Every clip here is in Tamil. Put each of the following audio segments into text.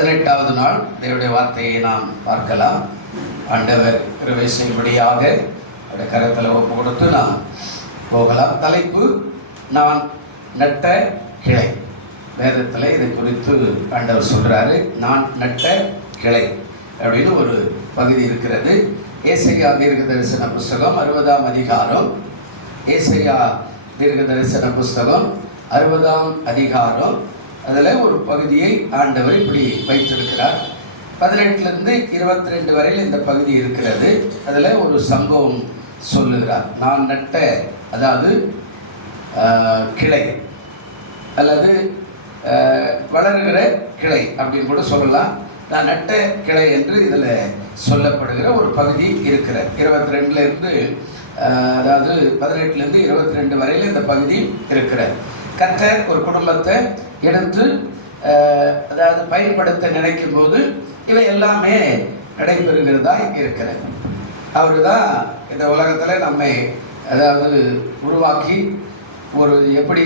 18வது நாள் தேவனுடைய வார்த்தையை நாம் பார்க்கலாம். ஆண்டவர் கிருபை செய்யும்படியாக அவருடைய கரத்தில் ஒப்பு கொடுத்து நாம் போகலாம். தலைப்பு நான் நட்ட கிளை. வேதத்தில் இதை குறித்து ஆண்டவர் சொல்றாரு. நான் நட்ட கிளை அப்படின்னு ஒரு பகுதி இருக்கிறது. ஏசாயா தீர்க்க தரிசன புஸ்தகம் 60ஆம் அதிகாரம். ஏசாயா தீர்க்க தரிசன புஸ்தகம் 60ஆம் அதிகாரம். அதில் ஒரு பகுதியை ஆண்டவர் இப்படி வைத்திருக்கிறார். 18லிருந்து 22 வரையில் இந்த பகுதி இருக்கிறது. அதில் ஒரு சம்பவம் சொல்லுகிறார். நான் நட்ட, அதாவது கிளை அல்லது வளர்கிற கிளை அப்படின்னு கூட சொல்லலாம். நான் நட்ட கிளை என்று இதில் சொல்லப்படுகிற ஒரு பகுதி இருக்கிறார். 22லேருந்து அதாவது 18லேருந்து 22 வரையில் இந்த பகுதி இருக்கிறார். கர்த்தர் ஒரு குடும்பத்தை எடுத்து அதாவது பயன்படுத்த நினைக்கும் போது இவை எல்லாமே நடைபெறுகிறதாய் இருக்கிறது. அவரு தான் இந்த உலகத்தில் நம்மை அதாவது உருவாக்கி ஒரு எப்படி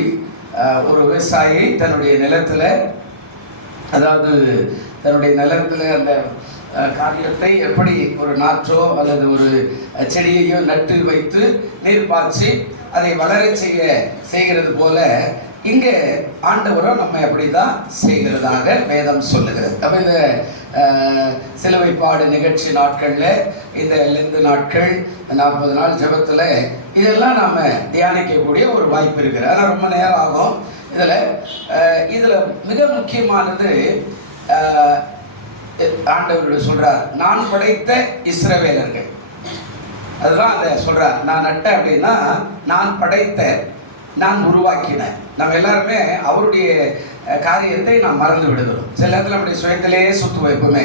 ஒரு விவசாயி தன்னுடைய நிலத்தில் அதாவது தன்னுடைய நிலத்தில் அந்த காரியத்தை எப்படி ஒரு நாற்றோ அல்லது ஒரு செடியையோ நட்டு வைத்து நீர் பாய்ச்சி அதை வளர செய்கிறது போல இங்கே ஆண்டவரும் நம்ம அப்படிதான் செய்கிறதாக வேதம் சொல்லுகிறது. அப்போ இந்த சிலுவை பாடு நிகழ்ச்சி நாட்களில், இந்த லெந்து நாட்கள், 40 நாள் ஜெபத்தில் இதெல்லாம் நாம் தியானிக்கக்கூடிய ஒரு வாய்ப்பு இருக்குது. ஆனால் ரொம்ப நேரம் ஆகும். இதில் மிக முக்கியமானது ஆண்டவர் சொல்றார், நான் படைத்த இஸ்ரவேலர்கள். அதுதான் அதை சொல்றார். நான் நட்ட அப்படின்னா நான் படைத்த, நான் உருவாக்கினேன். நம்ம எல்லாருமே அவருடைய காரியத்தை நாம் மறந்து விடுகிறோம். சில நேரத்தில் நம்முடைய சுயத்திலேயே சுத்து வைப்போமே.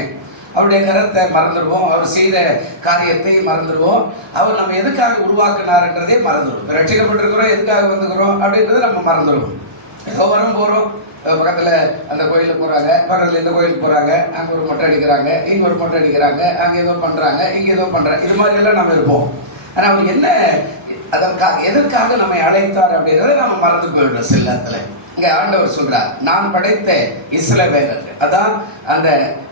அவருடைய கரத்தை மறந்துடுவோம், அவர் செய்த காரியத்தை மறந்துடுவோம், அவர் நம்ம எதுக்காக உருவாக்கினார்ன்றதே மறந்துடுவோம். ரட்சிக்கப்பட்டிருக்கிறோம், எதுக்காக வந்துக்கிறோம் அப்படின்றத நம்ம மறந்துடுவோம். ஏதோ வரும் போகிறோம், பக்கத்தில் அந்த கோயிலுக்கு போகிறாங்க, பக்கத்தில் இந்த கோயிலுக்கு போகிறாங்க, அங்கே ஒரு மொட்டை அடிக்கிறாங்க, இங்கே ஒரு மொட்டை அடிக்கிறாங்க, அங்கே ஏதோ பண்ணுறாங்க, இங்கே ஏதோ பண்ணுறாங்க, இது மாதிரியெல்லாம் நம்ம இருப்போம். ஆனால் அவர் என்ன அதற்காக எதற்காக நம்மை அழைத்தார் அப்படின்றத நம்ம மறந்து போயிடுறோம் சில நேரத்தில். இங்கே ஆண்டவர் சொல்றார், நான் படைத்த இஸ்ரவேலர்கள். அதான் அந்த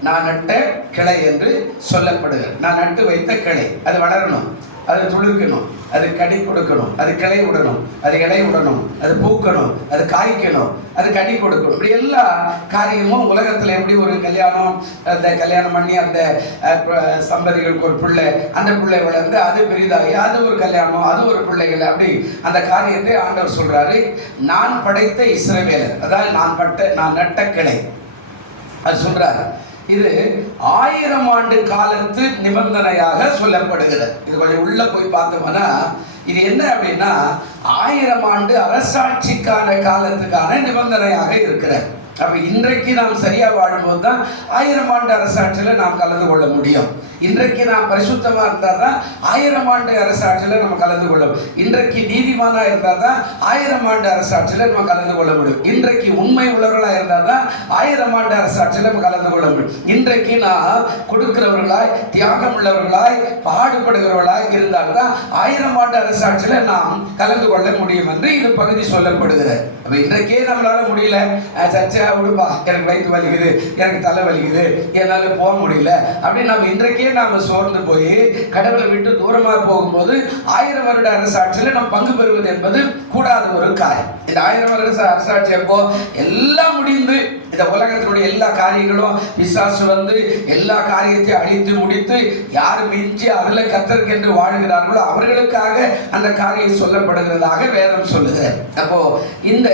நான் நட்ட கிளை என்று சொல்லப்படுகிறது. நான் நட்டு வைத்த கிளை, அது வளரணும், அது துளிர்க்கணும், அது கனி கொடுக்கணும், அது கிளை விடணும், அது இலை விடணும், அது பூக்கணும், அது காய்க்கணும், அது கனி கொடுக்கணும். இப்படி எல்லா காரியமும் உலகத்தில் எப்படி ஒரு கல்யாணம், அந்த கல்யாணம் பண்ணி அந்த சம்பதிகளுக்கு ஒரு பிள்ளை, அந்த பிள்ளை வளர்ந்து அது பெரிதாகி அது ஒரு கல்யாணம், அது ஒரு பிள்ளைகள், அப்படி அந்த காரியத்தை ஆண்டவர் சொல்றாரு. நான் படைத்த இஸ்ரவேலர், அதாவது நான் நட்ட கிளை. அது சொல்றாரு. இது 1000 ஆண்டு காலத்து நிபந்தனையாக சொல்லப்படுகிறது. இது கொஞ்சம் உள்ள போய் பார்த்தோம்னா இது என்ன அப்படின்னா 1000 ஆண்டு அரசாட்சிக்கான காலத்துக்கான நிபந்தனையாக இருக்கிறது. அப்ப இன்றைக்கு நாம் சரியா வாழும்போது தான் 1000 ஆண்டு அரசாட்சியில் நாம் கலந்து கொள்ள முடியும். இன்றைக்கு நாம் பரிசுத்தமா இருந்தால் தான் 1000 ஆண்டு அரசாட்சியில் நம்ம கலந்து கொள்ள முடியும். இன்றைக்கு நீதிமானா இருந்தால் தான் 1000 ஆண்டு அரசாட்சியில் நம்ம கலந்து கொள்ள முடியும். இன்றைக்கு உண்மை உள்ளவர்களாக இருந்தால் தான் 1000 ஆண்டு அரசாட்சியில் நம்ம கலந்து கொள்ள முடியும். இன்றைக்கு நான் கொடுக்கிறவர்களாய், தியாகம் உள்ளவர்களாய், பாடுபடுகிறவர்களாய் இருந்தால் தான் 1000 ஆண்டு அரசாட்சியில் நாம் கலந்து கொள்ள முடியும் என்று இது பகுதி சொல்லப்படுகிறது. அப்ப இன்றைக்கே நம்மளால முடியல, சர்ச்சை விடுப்பா, எனக்கு வயிற்று வலிக்குது, எனக்கு தலை வலிக்குது, என்னால போக முடியல அப்படின்னு நம்ம இன்றைக்கே நாம சோர்ந்து போய் கடவுளை விட்டு தூரமாக போகும்போது 1000 வருட அரசாட்சியில் நாம் பங்கு பெறுவது என்பது கூடாத ஒரு காரியம். இந்த 1000 வருட அரசாட்சி அப்போ எல்லாம் முடிந்து இந்த உலகத்தினுடைய எல்லா காரியங்களும் விசுவாசம் வந்து எல்லா காரியத்தையும் அழித்து முடித்து யார் மிஞ்சி அதில் கர்த்தருக்கு என்று வாழ்கிறார்களோ அவர்களுக்காக அந்த காரியம் சொல்லப்படுகிறதாக வேதம் சொல்லுகிறது. அப்போ இந்த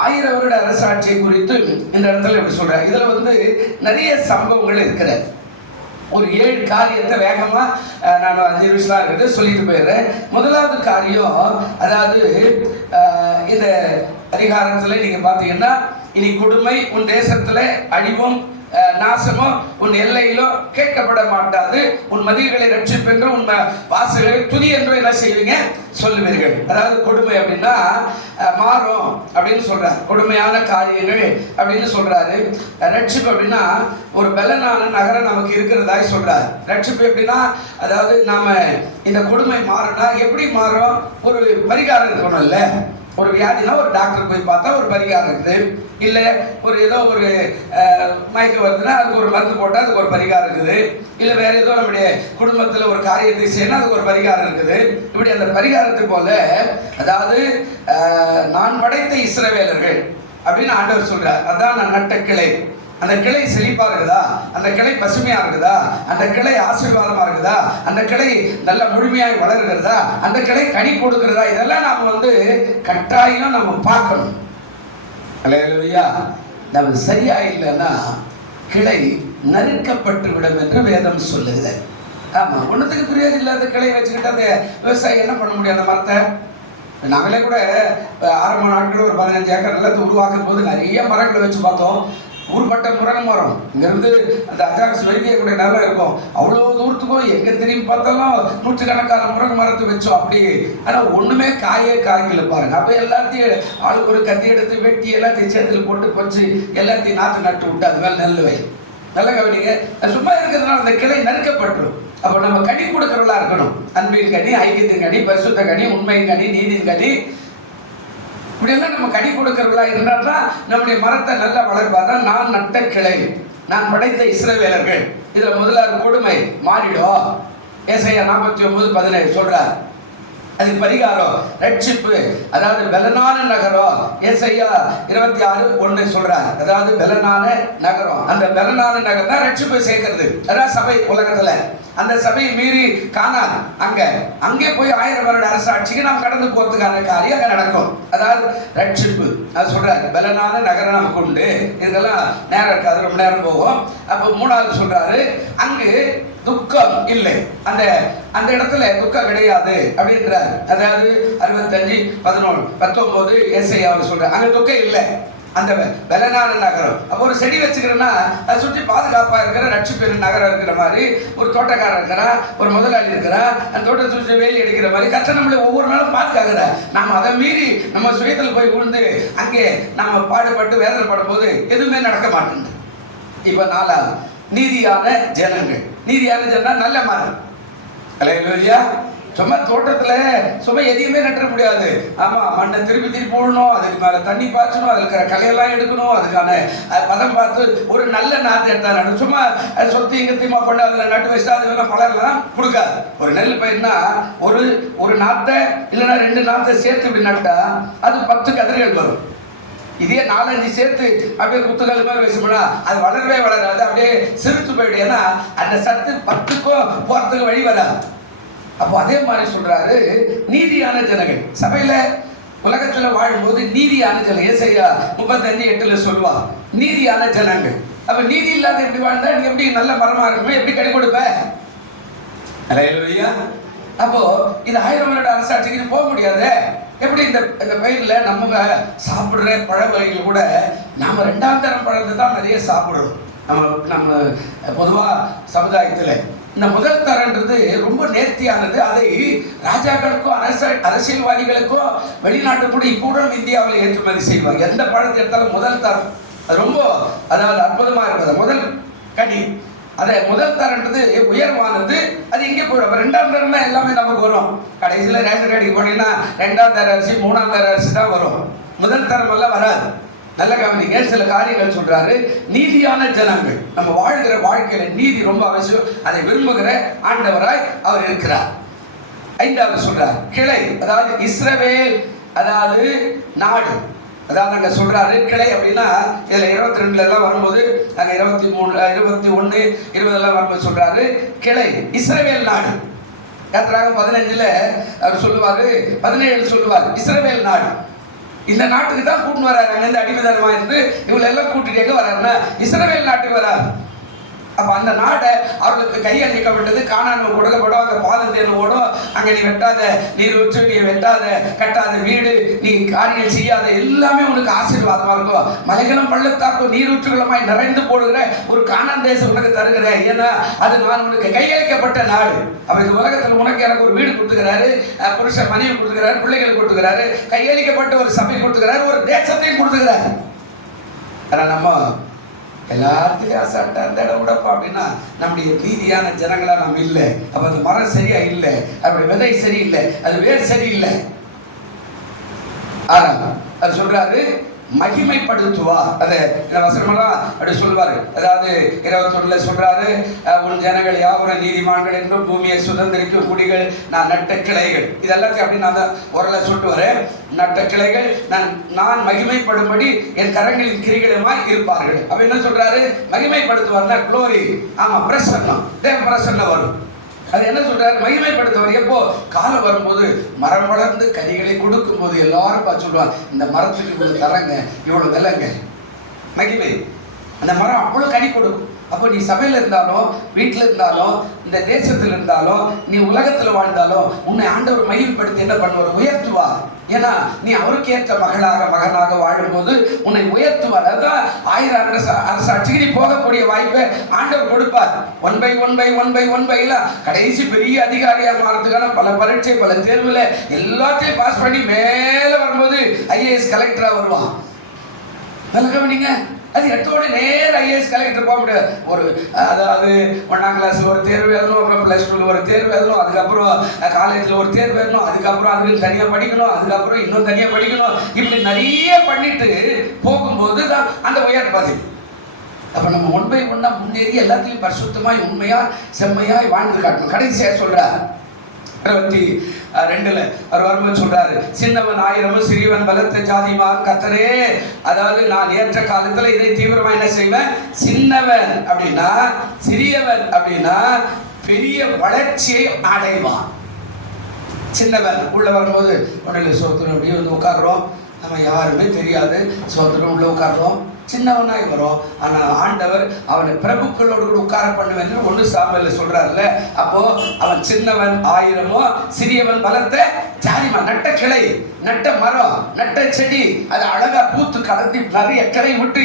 1000 வருட அரசாட்சியை குறித்து இந்த இடத்துல எப்படி சொல்றாங்க. இதுல வந்து நிறைய சம்பவங்கள் இருக்கிறது. ஒரு 7 காரியத்தை வேகமா நான் 5 நிமிஷம் இருக்குது சொல்லிட்டு போயிடுறேன். முதலாவது காரியம், அதாவது இந்த அதிகாரத்துல நீங்க பாத்தீங்கன்னா, இனி கொடுமை உன் தேசத்துல அழிவும் நாசமும் உன் எல்லையிலோ கேட்கப்பட மாட்டாது, உன் மதில்களை ரட்சிப்பென்று உன் வாசல்களை துதி என்று என்ன செய்வீங்க சொல்லுவீர்கள். அதாவது கொடுமை அப்படின்னா மாறும் அப்படின்னு சொல்றாரு. கொடுமையான காரியங்கள் அப்படின்னு சொல்றாரு. ரட்சிப்பு அப்படின்னா ஒரு பலனான நகரம் நமக்கு இருக்கிறதாய் சொல்றாரு. ரட்சிப்பு எப்படின்னா, அதாவது நாம இந்த கொடுமை மாறினா எப்படி மாறும், ஒரு பரிகாரம் இருக்கணும்ல. ஒரு வியாதினா ஒரு டாக்டர் போய் பார்த்தா ஒரு பரிகாரம் இருக்குது, இல்லை ஒரு ஏதோ ஒரு மயக்கம் வருதுன்னா அதுக்கு ஒரு மருந்து போட்டால் அதுக்கு ஒரு பரிகாரம் இருக்குது, இல்லை வேற ஏதோ நம்முடைய குடும்பத்தில் ஒரு காரியத்தை செய்யணும் அதுக்கு ஒரு பரிகாரம் இருக்குது. இப்படி அந்த பரிகாரத்தை போல, அதாவது நான் படைத்த இஸ்ரவேலர்கள் அப்படின்னு ஆண்டவர் சொல்றார். அதான் நான் நட்ட கிளை. அந்த கிளை செழிப்பா இருக்குதா, அந்த கிளை பசுமையா இருக்குதா, அந்த கிளை ஆசீர்வாதமா இருக்குதா, அந்த கிளை நல்ல முழுமையாய் வளர்கிறதா, அந்த கிளை கனி கொடுக்கிறதா, இதெல்லாம் நாம கட்டாயம் நம்ம பார்க்கணும். அல்லேலூயா. நம்ம சரியா இல்லைன்னா கிளை நறுக்கப்பட்டு விடும் என்று வேதம் சொல்லுகிறது. ஆமா, ஒன்றுத்துக்கு புரியாது இல்லாத கிளை வச்சுக்கிட்டு அந்த விவசாயி என்ன பண்ண முடியும்? அந்த மரத்தை நாங்களே கூட ஆரம்ப நாட்கள் ஒரு 15 ஏக்கர் நிலத்தை உருவாக்கும் போது நிறைய மரங்களை வச்சு பார்த்தோம். ஊர்பட்ட முருங்கை மரம் இங்கிருந்து அந்த அஜாக்ஸ் வைக்கக்கூடிய நேரம் இருக்கும். அவ்வளோ தூரத்துக்கும் எங்கே திரும்பி பார்த்தாலும் நூற்றுக்கணக்கான முருங்கை மரத்தை வச்சோம் அப்படி. ஆனால் ஒன்றுமே காய்க்கல பாருங்க. அப்போ எல்லாத்தையும் ஆளுக்கு ஒரு கத்தி எடுத்து வெட்டி எல்லாத்தையும் சேர்த்துல போட்டு பச்சு எல்லாத்தையும் நாற்று நட்டு விட்டு அது மேலே நெல் வை. நல்ல கவனிங்க, சும்மா இருக்கிறதுனால அந்த கிளை நறுக்கப்பட்டுரும். அப்போ நம்ம கனி கொடுக்கறவளா இருக்கணும். அன்பின் கனி, ஐக்கியத்தின் கனி, பரிசுத்த கனி, உண்மையின் கனி, நீதியின் கனி, இப்படியெல்லாம் நம்ம கனி கொடுக்கறவளா இருந்தால் தான் நம்முடைய மரத்தை நல்லா வளர்ப்பாதான். நான் நட்ட கிளை, நான் படைத்த இஸ்ரவேலர்கள். இதுல முதலாவது கொடுமை மாறிடும். ஏசாயா 49:17 சொல்றார். அது பரிகாரம், ரட்சிப்பு, அதாவது பலனான நகரம். ஏசாயா 26:1 சொல்றார். அதாவது பலனான நகரம், அந்த பலனான நகரம் தான் ரட்சிப்பை சேர்க்கிறது. அதான் சபை உலகத்துல. அந்த சபையை மீறி காணான் அங்கே போய் 1000 வருட அரசாட்சிக்கு நாம் கடந்து போறதுக்கான காரியம் அங்கே நடக்கும். அதாவது ரட்சிப்பு, அது சொல்றாரு. பலனான நகரம் நமக்கு உண்டு. இதெல்லாம் நேரம் இருக்காது, ரொம்ப நேரம் போகும். அப்போ 3வது சொல்றாரு, அங்கு துக்கம் இல்லை. அந்த அந்த இடத்துல துக்கம் கிடையாது அப்படின்றார். அதாவது 65:19 ஏசாயா அவர் சொல்றாரு, அங்க துக்கம் இல்லை. அந்த பலனான நகரம். அப்போ ஒரு செடி வச்சுக்கிறேன்னா அதை சுற்றி பாதுகாப்பாக இருக்கிற ரட்சிப்பு நகரம் இருக்கிற மாதிரி, ஒரு தோட்டக்காரர் இருக்கிறான், ஒரு முதலாளி இருக்கிறான், அந்த தோட்டத்தை சுற்றி வேலி அடிக்கிற மாதிரி கர்த்தர் நம்மளை ஒவ்வொரு நாளும் பாதுகாக்கிற. நாம் அதை மீறி நம்ம சுயத்தில் போய் விழுந்து அங்கே நம்ம பாடுபட்டு வேதனைப்படும் போது எதுவுமே நடக்க மாட்டேங்குது. இப்போ 4வது நீதியான ஜனங்கள். நீதியான ஜனம் நல்ல மரம். அல்லேலூயா. சும்மா தோட்டத்தில் சும்மா எதையுமே நட்ட முடியாது. ஆமாம், மண்ணை திருப்பி போடணும், அதுக்கு மேலே தண்ணி பாய்ச்சணும், அதில் இருக்கிற கலையெல்லாம் எடுக்கணும், அதுக்கான பதம் பார்த்து ஒரு நல்ல நாற்று எடுத்தா நடு. சும்மா சொத்து இங்கத்தியமா கொண்டு அதில் நட்டு வச்சுட்டா அதுலாம் பலர்லாம் கொடுக்காது. ஒரு நெல் பயிர்னா ஒரு நாற்றை இல்லைன்னா 2 நாற்றை சேர்த்து இப்படி நட்டா அது 10 கதிர்கள் வரும். இதே 4-5 சேர்த்து அப்படியே குத்துக்கல் மாதிரி வச்சோம்னா அது வளரவே வளராது, அப்படியே சிரித்து போயிடு. ஏன்னா அந்த சத்து 10க்கும் போறதுக்கு வழி வராது. அப்போ அதே மாதிரி சொல்றாரு, நீதியான ஜனங்கள் சபையில உலகத்துல வாழும்போது நீதியான ஜனங்கள். ஏசாயா 35:8 சொல்லுவா, நீதியான ஜனங்கள். அப்ப நீதி இல்லாத எப்படி வாழ்ந்தா நீ எப்படி நல்ல மரமா இருக்குமே, எப்படி கனி கொடுப்ப? அல்லேலூயா. அப்போ இது 1000 வருட அரசாட்சிக்கு போக முடியாது. எப்படி இந்த பயிரில் நம்ம சாப்பிடுற பழ வகைகள் கூட நாம 2ஆம் தரம் பழத்தை தான் நிறைய சாப்பிடுறோம். நம்ம பொதுவா சமுதாயத்தில் இந்த முதல் தரன்றது ரொம்ப நேர்த்தியானது. அதை ராஜாக்களுக்கும் அரசியல்வாதிகளுக்கும் வெளிநாட்டு கூட இப்போ இந்தியாவில் ஏற்றுமதி செய்வாங்க. எந்த பழத்தை எடுத்தாலும் முதல் தரம் அது ரொம்ப அதாவது அற்புதமா இருக்குது. முதல் கனி அதை முதல் தரன்றது உயர்வானது. அது இங்கே போயிடும். 2ஆம் தரம் தான் எல்லாமே நமக்கு வரும். கடைசியில் ரேஷன் கடைக்கு போனீங்கன்னா 2ஆம் தர அரிசி 3ஆம் தர அரிசி தான் வரும். முதல் தரம் எல்லாம் வராது. நல்ல கவனிங்க, சில காரியங்கள் சொல்றாரு. நீதியான ஜனங்கள். நம்ம வாழ்கிற வாழ்க்கையில நீதி ரொம்ப அவசியம். அதை விரும்புகிற ஆண்டவராய் அவர் இருக்கிறார். 5வது சொல்றார் கிளை, அதாவது இஸ்ரவேல், அதாவது நாடு. அதாவது அங்க சொல்றாரு கிளை அப்படின்னா இதுல 22 எல்லாம் வரும்போது அங்க 23, 21, 20 எல்லாம் வரும்போது சொல்றாரு கிளை இஸ்ரவேல் நாடு. யாத்திராகமம் 15 அவர் சொல்லுவாரு, 17 சொல்லுவார் இஸ்ரவேல் நாடு. இந்த நாட்டுக்கு தான் கூட்டு வர்றாரு. அங்கிருந்து அடிமைதனமா இருந்து இவங்களை எல்லாம் கூட்டிட்டு எங்க வர்றாருன்னா இஸ்ரவேல் நாட்டுக்கு வர்றாரு. அப்ப அந்த நாடை அவர்களுக்கு கையளிக்கப்பட்டது. கானான் கொடுக்கப்படும், அங்க பாதம் தேர்வு ஓடும். அங்க நீ வெட்டாத நீர் வச்சு, நீ வெட்டாத கட்டாத வீடு, நீ காரியம் செய்யாத, எல்லாமே உனக்கு ஆசீர்வாதமா இருக்கும். மலைகளும் பள்ளத்தாக்கும் நீரூற்றுகளுமாய் நிறைந்து போடுகிற ஒரு கானான் தேசம் உனக்கு தருகிறேன். ஏன்னா அது நான் உனக்கு கையளிக்கப்பட்ட நாடு. அப்ப இந்த உலகத்தில் உனக்கு எனக்கு ஒரு வீடு கொடுத்துக்கிறாரு, புருஷன் மனைவி கொடுத்துக்கிறாரு, பிள்ளைகள் கொடுத்துக்கிறாரு, கையளிக்கப்பட்ட ஒரு சபை கொடுத்துக்கிறாரு, ஒரு தேசத்தையும் கொடுத்துக்கிறாரு. ஆனா நம்ம எல்லாத்துக்கும் அசால்ட்டா அந்த இடம் விடப்பா அப்படின்னா நம்முடைய நீதியான ஜனங்களா நம்ம இல்லை. அப்ப அந்த மரம் சரியா இல்லை, அப்படி விதை சரியில்லை, அது வேர் சரியில்லை. அது சொல்றாரு மகிமைப்படுத்துவார். அதை வசனமெல்லாம் அப்படி சொல்வாரு. அதாவது 21 சொல்றாரு, உன் ஜனங்கள் யாவரும் நீதிமான்கள் என்றும் பூமியை சுதந்திரிக்கும் குடிகள் நான் நட்ட கிளைகள். இதெல்லாத்தையும் அப்படி நான் உரலை சொல்லிட்டு வரேன். நட்ட கிளைகள் நான் மகிமைப்படும்படி என் கரங்களின் கிரிகளுமாய் இருப்பார்கள். அப்ப என்ன சொல்றாரு? மகிமைப்படுத்துவார்னா க்ளோரி. ஆமா, பிரசன்னம், தேவ பிரசன்னம் வரும். அது என்ன சொல்றாரு? மகிமைப்படுத்துவார். எப்போ? காலம் வரும்போது மரம் வளர்ந்து கனிகளை கொடுக்கும் போது எல்லாரும் பார்த்து சொல்லுவாங்க, இந்த மரத்துக்கு இவ்வளவு தரங்க, இவ்வளவு விலைங்க. மகிமை. அந்த மரம் அவ்வளவு கனி கொடுக்கும். அப்போ நீ சபையில் இருந்தாலும், வீட்டில் இருந்தாலும், இந்த தேசத்தில் இருந்தாலும், நீ உலகத்தில் வாழ்ந்தாலும் உன்னை ஆண்டவர் மகிமைப்படுத்தி என்ன பண்ணுவார்? உயர்த்துவார். ஏன்னா நீ அவருக்கு ஏற்ற மகனாக வாழும்போது உன்னை உயர்த்துவார். அதுதான் 1000 அரசாட்சிக்கு நீ போகக்கூடிய வாய்ப்பை ஆண்டவர் கொடுப்பார். 1/1 கடைசி பெரிய அதிகாரியாக மாறதுக்கான பல பரீட்சை, பல தேர்வுல எல்லாத்தையும் பாஸ் பண்ணி மேல வரும்போது IAS கலெக்டரா வருவான். நல்ல கவனிங்க. அது எடுத்தோட நேர IAS கலெக்டர் போக முடியாது. அதாவது 1ஆம் கிளாஸ்ல ஒரு தேர்வு எழுதணும், அப்புறம் +2 ஒரு தேர்வு எழுதணும், அதுக்கப்புறம் காலேஜ்ல ஒரு தேர்வு எழுதணும், அதுக்கப்புறம் அதுக்கு தனியா படிக்கணும், அதுக்கப்புறம் இன்னும் தனியா படிக்கணும். இப்படி நிறைய பண்ணிட்டு போகும்போது தான் அந்த உயர் பதவி. அப்ப நம்ம 1/1 முன்னேறி எல்லாத்தையும் பரிசுத்தமாய் உண்மையா செம்மையாய் வாழ்ந்து காட்டணும். கடைசியா சொல்றார் 22 அவர் வரும்போது சொல்றாரு, சின்னவன் 1000 சிறியவன் பலத்த ஜாதிமான் கர்த்தரே. அதாவது நான் ஏற்ற காலத்துல இதை தீவிரமா என்ன செய்வேன்? சின்னவன் அப்படின்னா, சிறியவன் அப்படின்னா பெரிய வளர்ச்சியை அடைவான். சின்னவன் உள்ள வரும்போது உடனே சோத்திரம் அப்படியே வந்து உட்காடுறோம். நம்ம யாருமே தெரியாது, சோத்திரம் உள்ள உட்காடுறோம். சின்னவனாய் வரும். ஆனா ஆண்டவர் அவனை பிரபுக்களோடு கூட உட்கார பண்ணுவேன் 1 சாமுவேல் சொல்றாருல்ல. அப்போ அவன் சின்னவன் 1000 சிறியவன் பலத்த ஜாதிமான். நட்ட கிளை, நட்ட மரம், நட்ட செடி, அது அழகா பூத்து கலந்து நிறைய கிளை விட்டு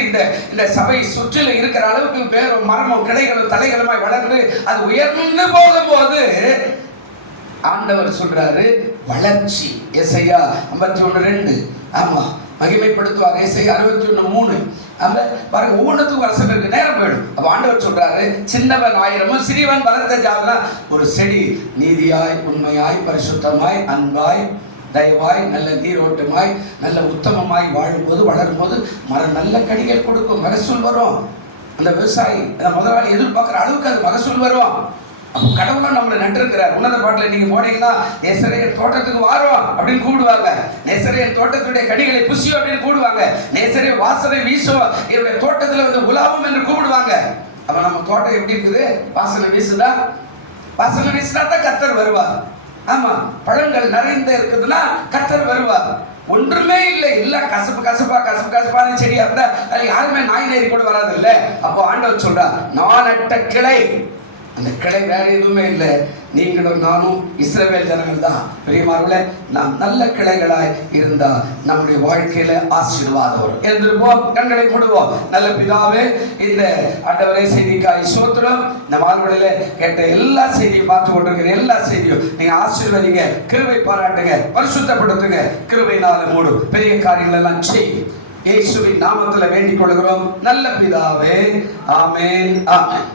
இந்த சபை சுற்றில இருக்கிற அளவுக்கு வேறு மரமும் கிளைகளும் தலைகளுமாய் வளர்ந்து அது உயர்ந்து போகும்போது ஆண்டவர் சொல்றாரு வளர்ச்சி. எசையா 51:2. ஆமா, மகிமைப்படுத்துவார். எசையா 61:3. பாருங்க, ஒவ்வொன்றுத்துக்கும் வசனம் இருக்கு, நேரம் போயிடும். அப்ப ஆண்டவர் சொல்றாரு, சின்னவன் 1000 சிறியவன் பலத்த ஜாதினா ஒரு செடி நீதியாய், உண்மையாய், பரிசுத்தமாய், அன்பாய், தயவாய், நல்ல நீரோட்டமாய், நல்ல உத்தமமாய் வாழும்போது வளரும்போது மரம் நல்ல கனிகள் கொடுக்கும், மகசூல் வரும். அந்த விவசாயி, அந்த முதலாளி எதிர்பார்க்கிற அளவுக்கு அது மகசூல் வரும். அப்போ கடவுளும் நம்மளை நட்டிருக்கிறார். உன்னத பாட்டில் நீங்க போனீங்கன்னா நேசரேயன் தோட்டத்துக்கு வாரோம் அப்படின்னு கூப்பிடுவாங்க. நேசரேயன் தோட்டத்துடைய கனிகளை புசியும் அப்படின்னு கூப்பிடுவாங்க. நேசரே வாசனை வீசும், என்னுடைய தோட்டத்துல வந்து உலாவும் என்று கூப்பிடுவாங்க. அப்ப நம்ம தோட்டம் எப்படி இருக்குது? வாசனை வீசுதா? வாசனை வீசுனா தான் கர்த்தர் வருவார். ஆமா, பழங்கள் நிறைந்த இருக்குதுன்னா கர்த்தர் வருவார். ஒன்றுமே இல்லை, இல்ல கசப்பான செடியா இருந்தா அது யாருமே நாய் நேரி கூட வராது இல்ல. அப்போ ஆண்டவர் சொல்றார், நான் நட்ட கிளை, அந்த கிளை வேற எதுவுமே இல்லை, நீங்களும் நானும் இஸ்ரவேல் ஜனங்கள் தான். பெரியமார்களே, நாம் நல்ல கிளைகளாய் இருந்தா நம்முடைய வாழ்க்கையில ஆசீர்வாதம் வரும். எழுந்திருப்போம், கண்களை மூடுவோம். நல்ல பிதாவே, இந்த ஆண்டவரே செய்திக்காய் சோத்திரம். இந்த மார்களில கேட்ட எல்லா செய்தியும் பார்த்து கொண்டிருக்கிற எல்லா செய்தியும் நீங்க ஆசீர்வதிங்க, கிருபை பாராட்டுங்க, பரிசுத்தப்படுத்துங்க. கிருபையினால மூடும் பெரிய காரியங்கள் எல்லாம் செய்யும். இயேசுவின் நாமத்துல வேண்டிக் கொள்கிறோம் நல்ல பிதாவே. ஆமென், ஆமென்.